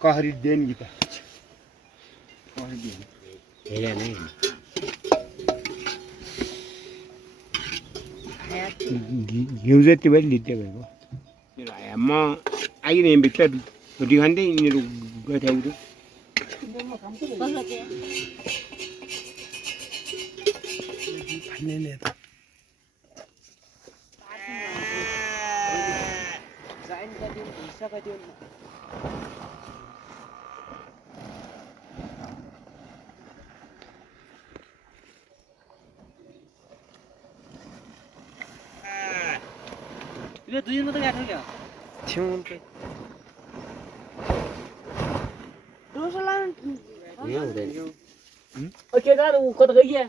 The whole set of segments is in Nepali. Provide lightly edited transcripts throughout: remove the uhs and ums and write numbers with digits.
कहरी देन गीता कहरी देन हेरे नहीं घिउ जति पनि लिते भएको म आइने भित्र रोटी खाँदै यिनीहरू गइरहेको खाने त यो दुई मात्र गाठो क्या छ्याउ के दार कता गइया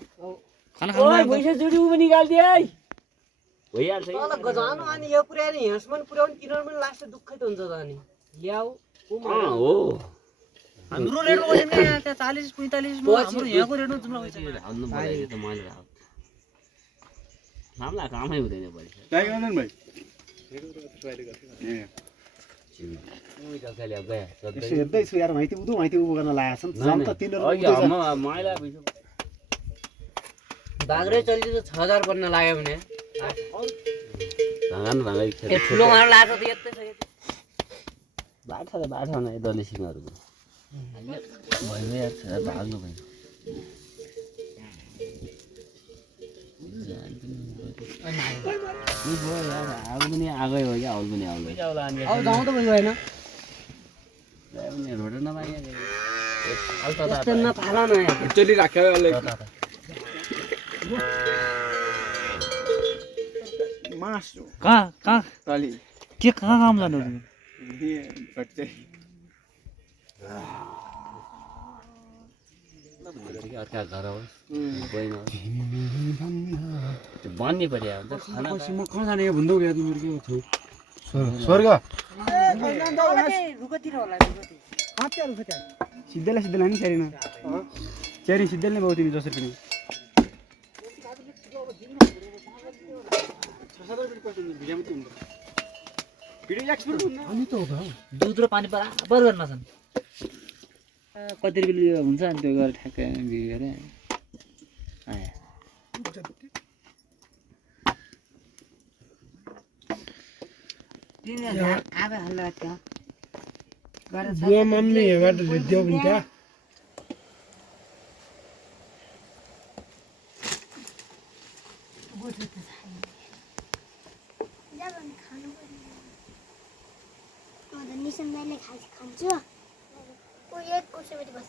खाना खानु ओइ भइसक्यो जुडी उ पनि निकाल्दिए है भइहाल्छ तल गजानो अनि यो पुर्याएर हिँड्सम्म पुर्याउनु किनर पनि लास्ट दुःखै त हुन्छ त अनि ल्याऊ हो हाम्रो रेट हो नि त्यहाँ 40 45 मा हाम्रो यहाँको रेट जुम्ला भइसक्यो हाल्नु पर्यो त मैले नामला कामै हुँदैन बढी ट्राई गर्नु भाइ हेर्दैछु यार माइती उदो गर्न लागेछ नि जम त तिनीहरु माइला भइसक्यो बाग्रै चल्ली त 6000 पर्न लाग्यो भने भागान भागै ए ठुलो मार लाग्छ त यतै छ बाठा न दले सिंहहरुको भयो यार भाग्नु भयो आगो पनि आगै हो क्या आउल पनि आउल अब जाउँ त भयो हैन पनि रोड नमागे यस्तो नफाला न चली राख्यो अलि मासु कहाँ तली के कहाँ काम जानु हे कट्टे अर्का घर हो गइन त्यो बन्नी पर्यो हुन्छ खाना म कहाँ जाने भन्दै गयो तिम्रो के थियो स्वर्ग रुखतिर होला रुखतिर सिद्धेला नि चेरिन चेरी सिद्धेल नै भयो तिमी जसरी पनि दुध र पानी बराबर गर्न छन् कति रुपियाँ हुन्छ अनि त्यो गरेर ठ्याक्कै बिक्री गरे बुवा मम्मी हेबाट देऊ पनि क्या खान्छु ओ एक कुर्सीमा बस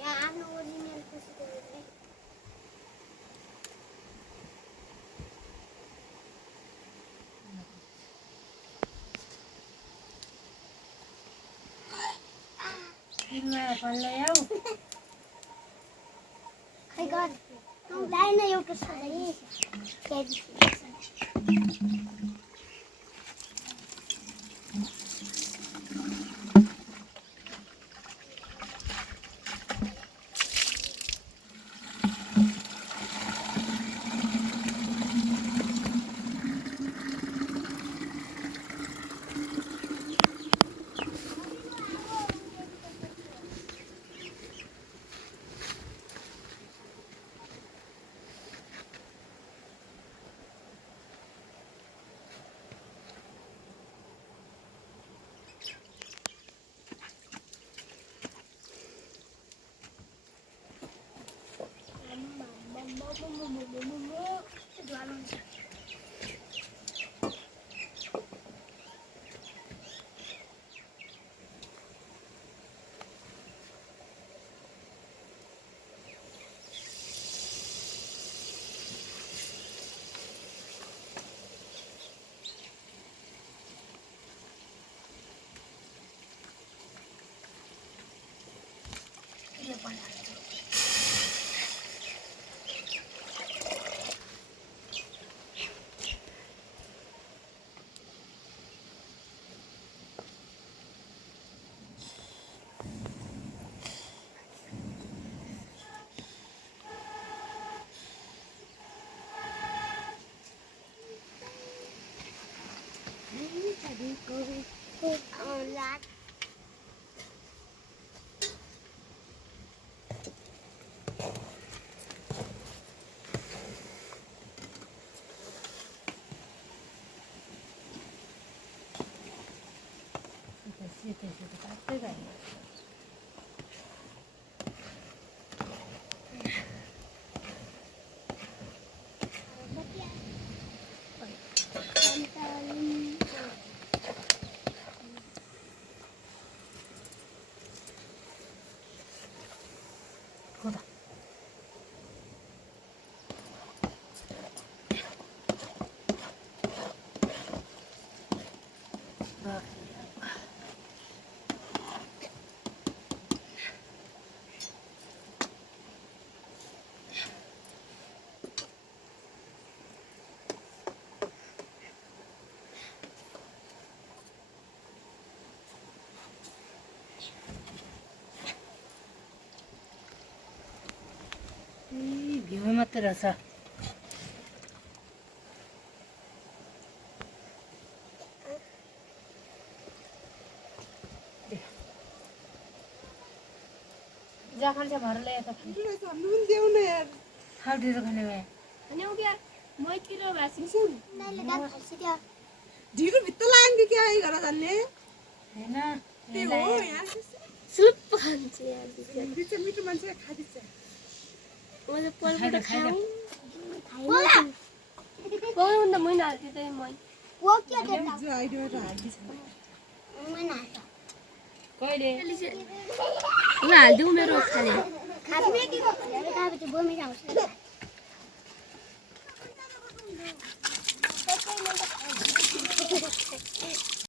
यहाँ आफ्नो ओरिजिनल कुर्सी त खै गर लाइन एउटा सधैँ भ्यू मात्र रहेछ जा खान्छ भरले यता नुन देऊ न यार खाऊ ढिरो खाने भए अनि उ क्या मैतिर भासिन्छ नाइले दात खाइछ त्यो ढिरो भित्र लाग्यो कि क्या गरेर जान्ने हैन त्यो हो यार सुप खान्छ यार बिच मिठो मान्छे खादिन्छ म त पल्बुट खाऊ खाइन कोही भन्दा मैले हाल्थे त मै वो के देता जो आइडिया त हाल्दिछ मैले हाल्छ कहिले ल हाल्दिउ मेरो खाने खाने के खाएपछि बमी आउँछ